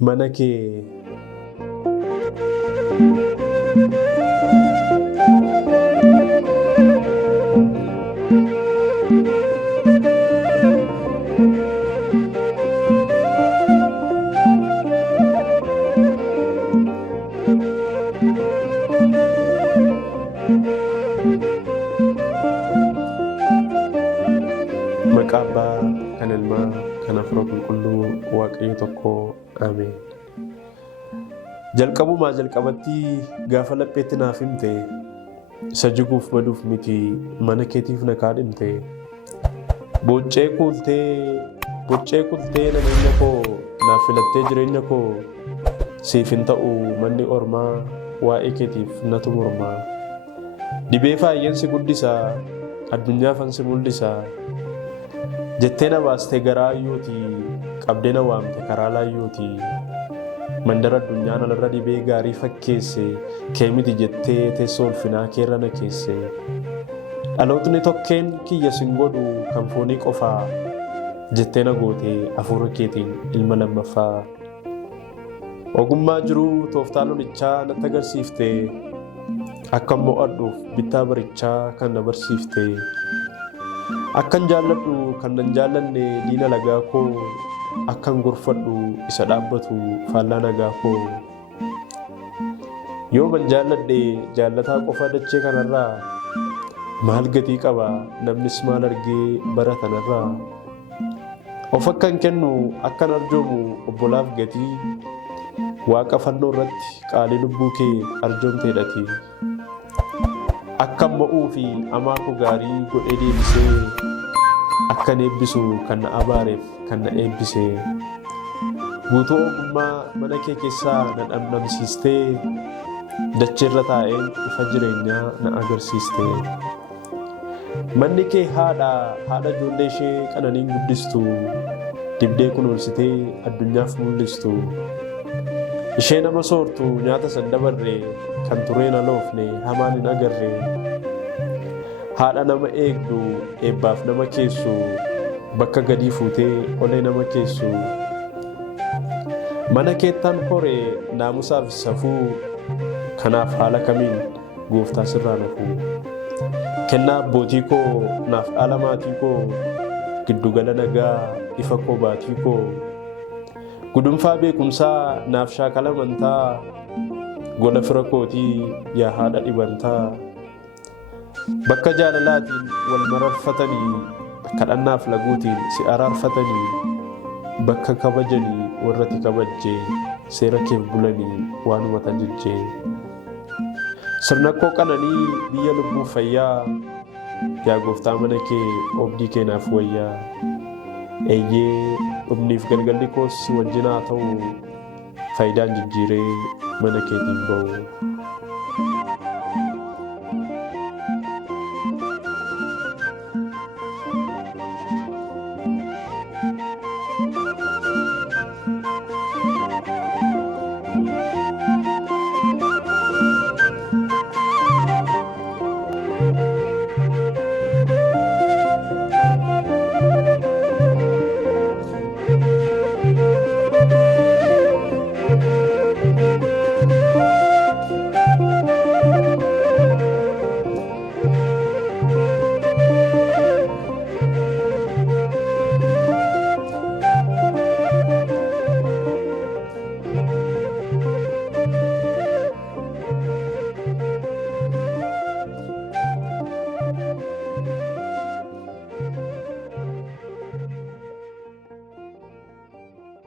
mana kee maqaabaa kan ilmaa kan afura qulqulluu waaqayyo tokko ameen. Jalqabumaa jalqabatti gaafa lapheetti naaf himte isa jiguuf baduuf miti mana keetiif na kaadhimte boccee kultee nageenya koo naaf filattee jireenya koo siif hin ta'u manni ormaa waa'ee keetiif natu mormaa dhibee faayyeensi guddisaa addunyaafan si mul'isaa jettee na baastee garaa ayyooti qabdee na waamte karaa laayyooti mandara addunyaan alarra dhibee gaarii fakkeesse kee miti jettee teessoo ulfinaa keerra na keesse dhalootni tokkeen kiyya sin godhu kan foonii qofaa jettee na goote hafuura keetiin ilma lammaffaa ogummaa jiruu tooftaa lolichaa natti agarsiifte akkan mo'adhuuf bittaa barichaa kan na barsiifte akkan jaalladhu kan nan jaallanne diina lagaa koo akkan gorfadhu isa dhaabbatu faallaa nagaa koo yoo man jaalladhe jaallataa qofa dachee kanarraa maal gatii qaba namnis maal argee baratanarraa of akkan kennu akkan arjoomu obbolaaf gatii waaqa fannoo irratti qaalii lubbuu kee arjoomteedhati akkan mo'uu fi amaakuu gaarii godhee deebisee akkan eebbisu kan na abaareef kan na eebbisee guutuu ogummaa mana kee keessaa na dhabnamsiistee dacheerra taa'een ifa jireenyaa na agarsiistee manni kee haadha ijoollee ishee qananiin guddistu dibdee kunuunsitee addunyaaf mul'istu ishee nama soortu nyaata san dabarre kan tureen aloofne hamaan hin agarre haadha nama eegdu eebbaaf nama keessu bakka gadii fuutee olee nama keessu mana keettaan horee naamusaaf safuu kanaaf haala kamiin gooftaa sirraa nafuu kennaa abbootii koo naaf dhaala maatii koo giddugala nagaa ifa koo baatii koo gudunfaa beekumsaa naaf shaakala amantaa gola fira kootii yaa haadha dhibantaa bakka jaalalaatiin wal mararfatanii kadhannaaf laguutiin si araarfatanii bakka kabajanii warratti kabajjee seera keef bulanii waanuma tajajjee sirna koo qananii biyya lubbuuf fayyaa yaa gooftaa mana kee obdii keenaaf wayyaa eeyyee dhumniif galgalli koos si wajjin haa ta'u faayidaan jijjiiree mana keetiin ba'u.